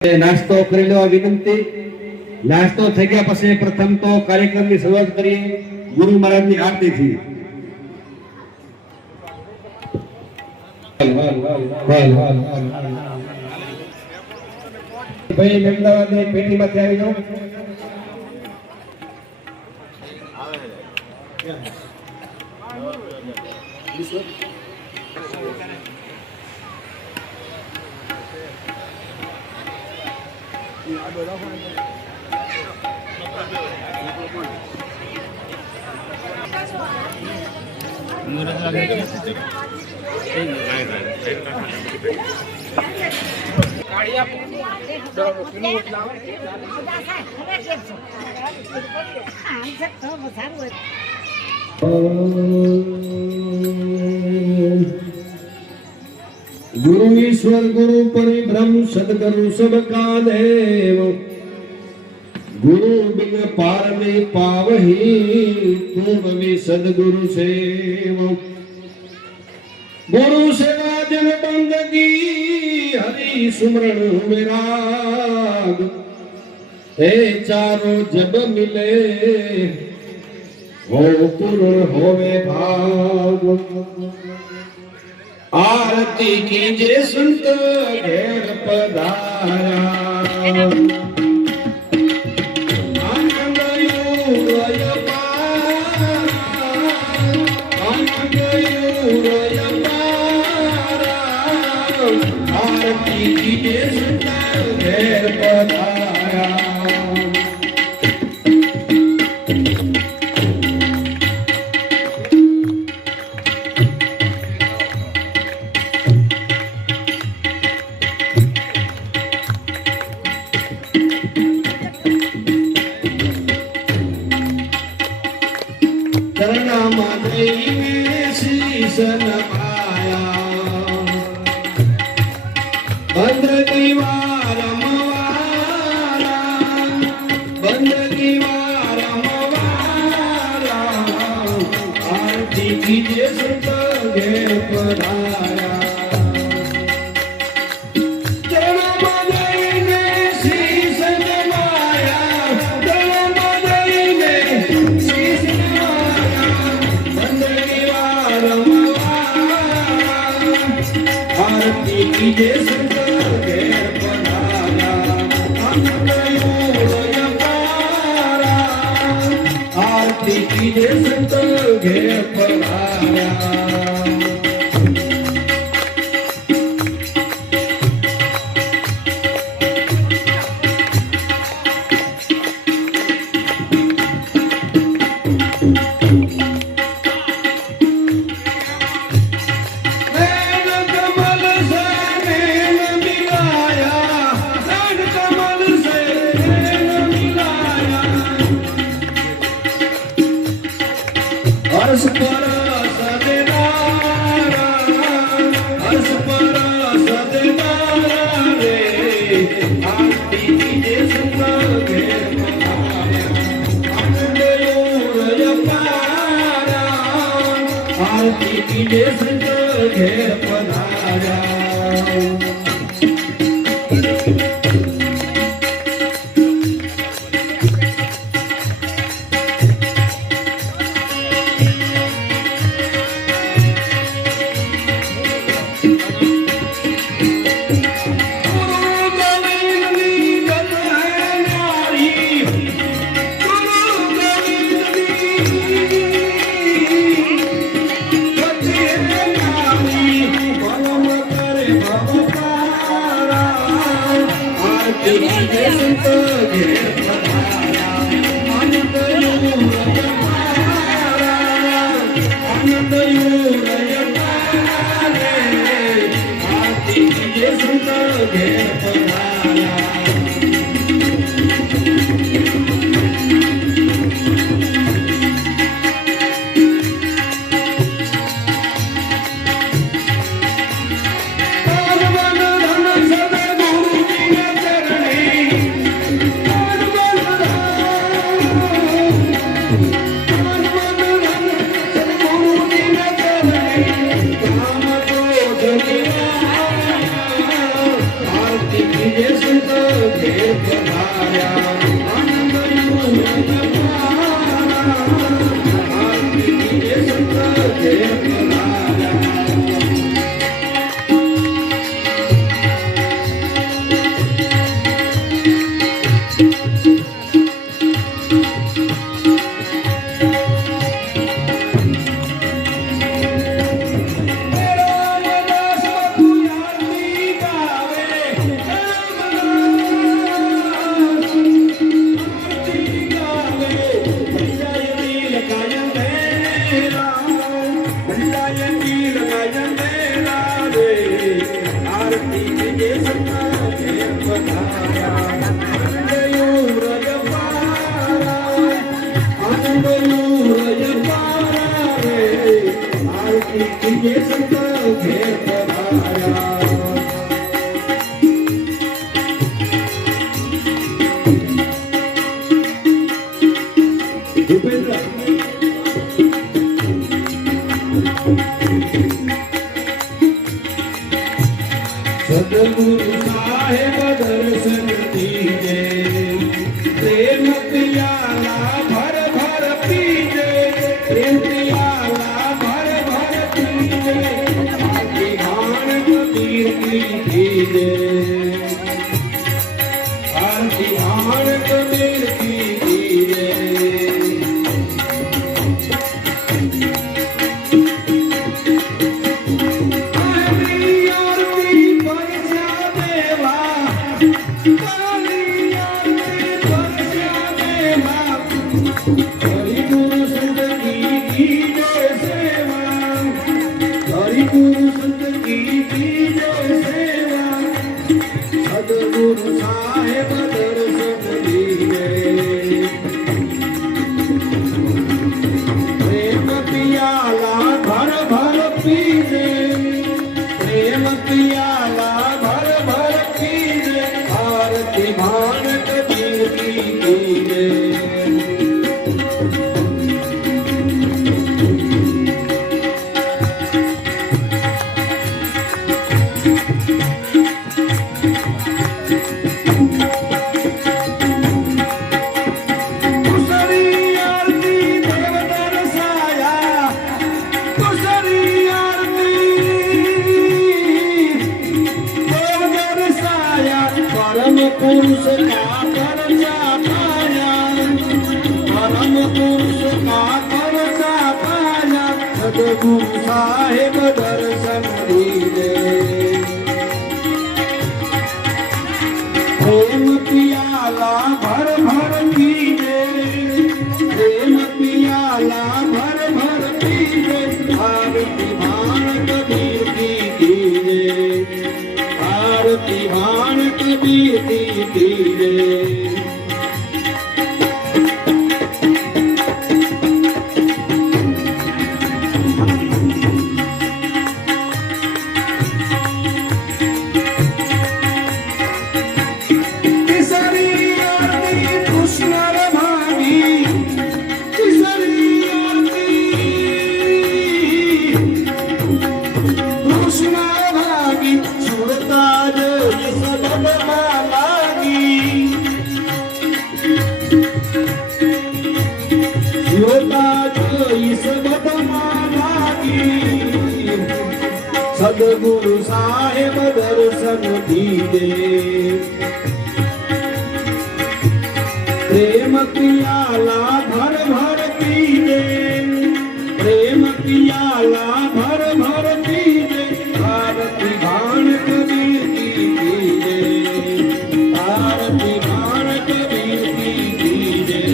नाश्तो કરી લેવા વિનંતી। नाश्तो થઈ ગયા પછી પ્રથમ તો કાર્યક્રમની શરૂઆત કરીએ ગુરુ મહારાજની આરતીથી। ભાઈ અમદાવાદની પેટીમાંથી આવી જાઓ। गुरु ईश्वर गुरु परिब्रह्म सदगुरु सबका देव गुरु बिन पार में पावही तुम भी सदगुरु सेव गुरु सेवा जन बंदगी हरि सुमरण विराग हे चारों जब मिले हो पूर्ण होवे भाग आरती कीजे संत घेर पधारा ये संत घेर पधारा भूपेंद्र सतगुरु साहेब दर्शन दीजे प्रेम पियाला भर भर पीजे प्रेम पियाला भर भर पीजे आरती भान कबीर की कीजे आरती भान कबीर की कीजे हरि गुरु संत की जय सेवा हरि गुरु संत की जय सेवा सद्गुरु साहेब दर्शन दीजे प्रेम पियाला भर भर पीजे प्रेम पियाला भर भर पीजे आरती भान कबीर की कीजे पुरुष का कर्जा पाया परम पुरुष का कर्जा पाया सद्गुरु साहेब दर्शन दीजे प्रेम पियाला भर भर पीजे प्रेम पियाला भर भर पीजे आरती भान कबीर की कीजे आरती भान कबीर की कीजे सद्गुरु साहेब दर्शन दीजे प्रेम पियाला भर भर पीजे प्रेम पियाला भर भर पीजे आरती भान कबीर की कीजे आरती भान कबीर की कीजे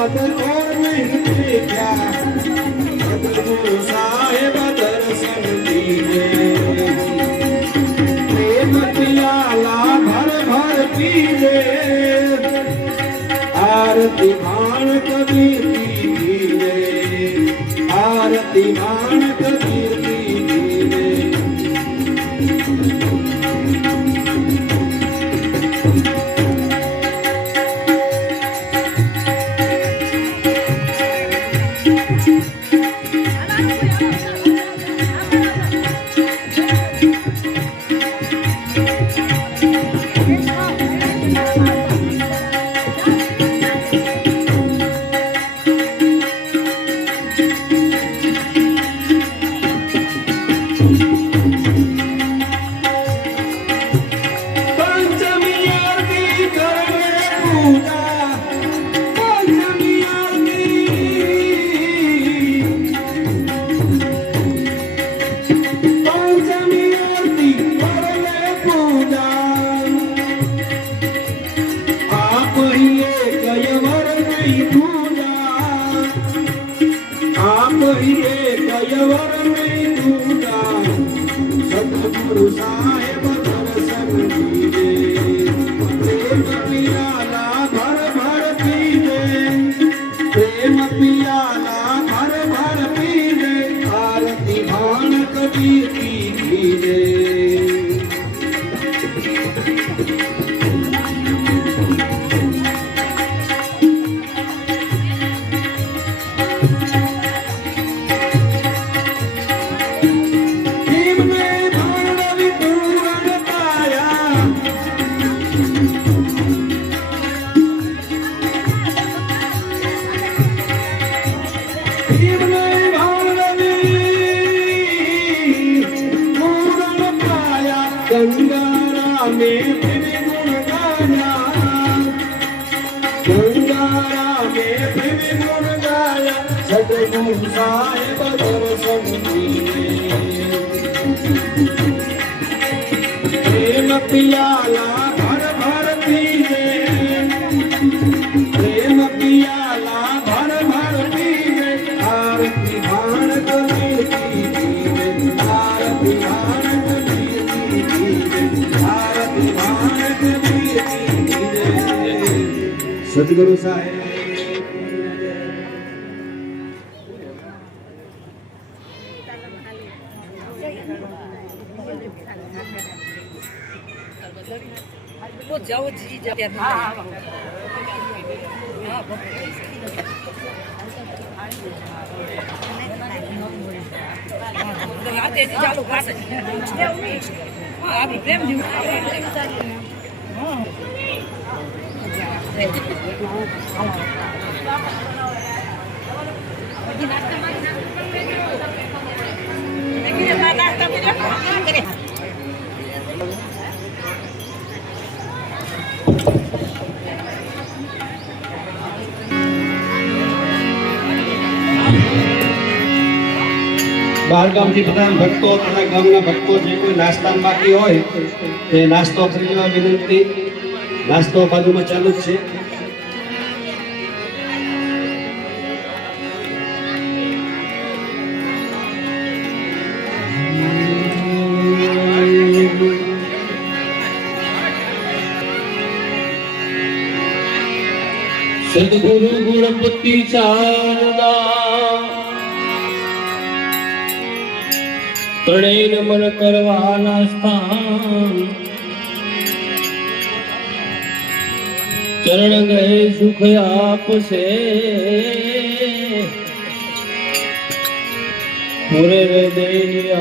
और नहीं देखा सद्गुरु साहेब दर्शन दीजे प्रेम पियाला भर भर पीजे आरती भान कबीर की कीजे आरती भान कबीर की कीजे की पूजा आप ही कयवर में दूजा सतगुरु साहेब दर्शन दीजे प्रेम पियाला भर भर पीजे प्रेम पियाला भर भर पीजे आरती भान कबीर की कीजे गंगारा में प्रेम गुण गाया गंगारा में प्रेम गुण गाया सतगुरु साहेब दर्शन दिए प्रेम पियाला भर भर पीजे प्रेम पियाला भर भर पीजे आरती भान कबीर की कीजे आरती भान सतगुरु साहेब जाओ जी जाते ચાલુ પાસે આપી પ્રેમ બહારગામથી બધા ભક્તો તથા ગામના ભક્તો જે કોઈ નાસ્તા બાકી હોય તે નાસ્તો કરી લેવા વિનંતી નાસ્તો બાજુમાં ચાલુ જ છે સદગુરુ ગુણપતિ ચારદા ત્રણેય નમન કરવાના સ્થાન ચરણ ગહે સુખ આપશે પૂરે હૃદય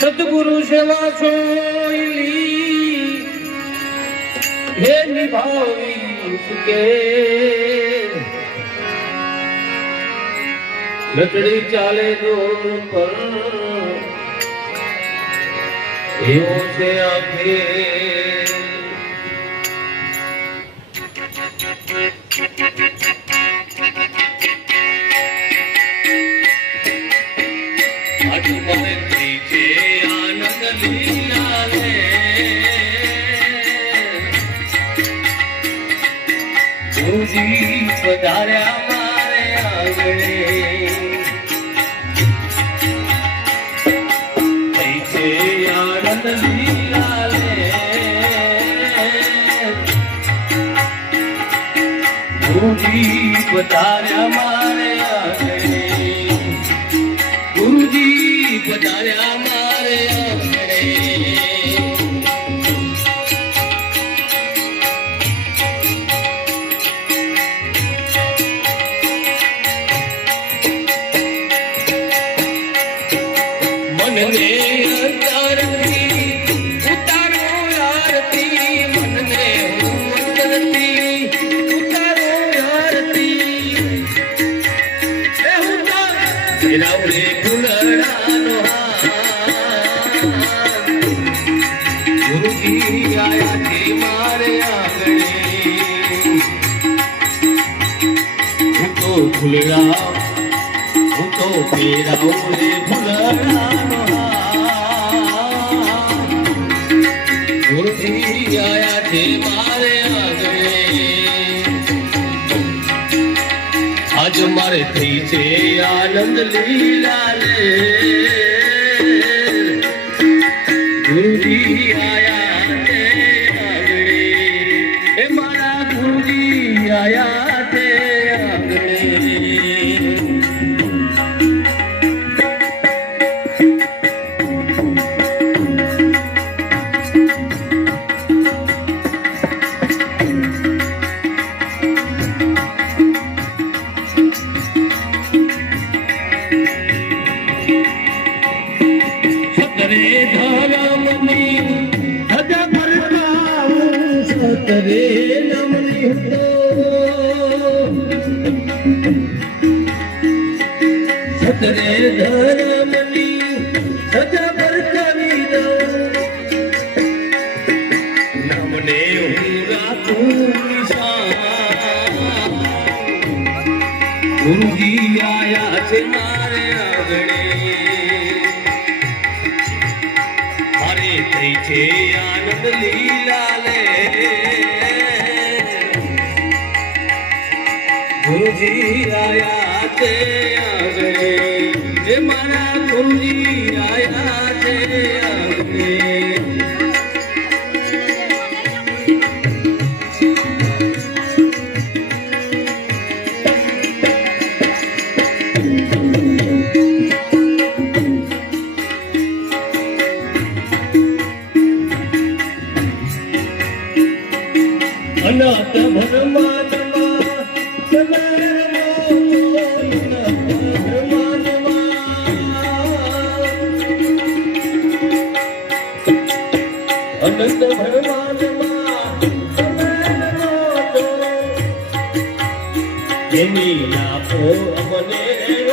સતગુરુ સેવા સોયલી હે નિભાવી શકે લટડી ચાલે દોર પર એવો છે આપે વધાર્યા મારે આગળ છે આનંદ લીલાલે ગુરુજી વધાર્યા મારે આગળ ગુરુજી વધાર્યા મારે આગળ ગુરુજી આયા છે મારે આગળ હું તો ભૂલડા હું તો ફેરાઉ રે ભૂલડાનો ગુરુજી આયા છે મારે આગળ આજ મારે થઈ છે આનંદ લીલા લે ગુરુજી આયા છે આગળ એ મારા ગુરુજી આયા છે આગળ સતરે નમની સતરે ધર્મની સજા બરકવી નમને હું રાખું નિશાન ગુરુજી આયા છે મારે આગળ મારે થઈ છે આનંદ લીલા લે ગુરુજી આયા છે આગળ એ મારા ગુરુજી આયા છે આગળ અનાથ ભરમાનમાં અનંત ભરમાનમાં એની આપો અમને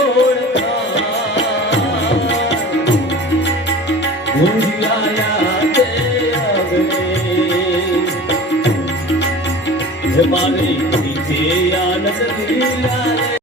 ઓળખા ગુરુજી આયા છે આગળ મારી છે આનંદ લીલા